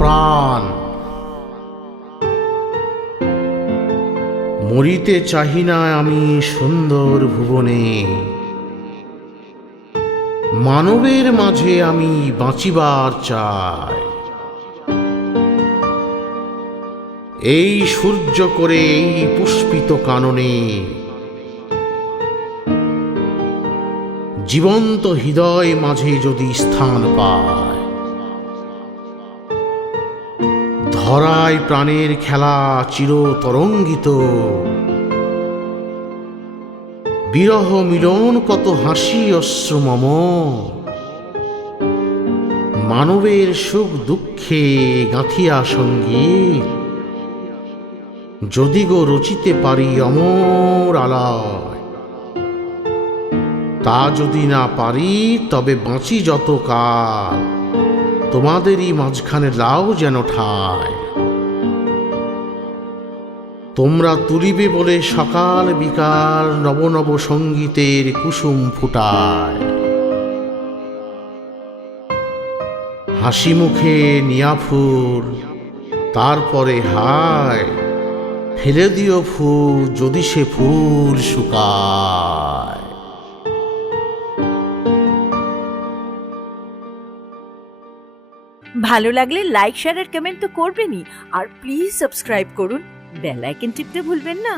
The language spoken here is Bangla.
প্রাণ। মরিতে চাহি না আমি সুন্দর ভুবনে, মানবের মাঝে আমি বাঁচিবার চাই। এই সূর্য করে এই পুষ্পিত কাননে জীবন্ত হৃদয় মাঝে যদি স্থান পায়, ধরায় প্রাণের খেলা চিরতরঙ্গিত, বিরহ মিলন কত হাসি অশ্রু মম, মানবের সুখ দুঃখে গাঁথিয়া সঙ্গীত, যদি গো রচিতে পারি অমর আলয়, তা যদি না পারি তবে বাঁচি যত কাল তোমাদেরই মাঝখানে লাও যেন ঠায়। তোমরা তুলিবে বলে সকাল বিকাল নব নব সঙ্গীতের কুসুম ফুটায়, হাসি মুখে নিয়া ফুল, তারপরে হায় ফেলে দিও ফুল যদি সে ফুল শুকায়। ভালো লাগলে লাইক শেয়ার আর কমেন্ট তো করবেনই, আর প্লিজ সাবস্ক্রাইব করুন, বেল আইকন টিপতে ভুলবেন না।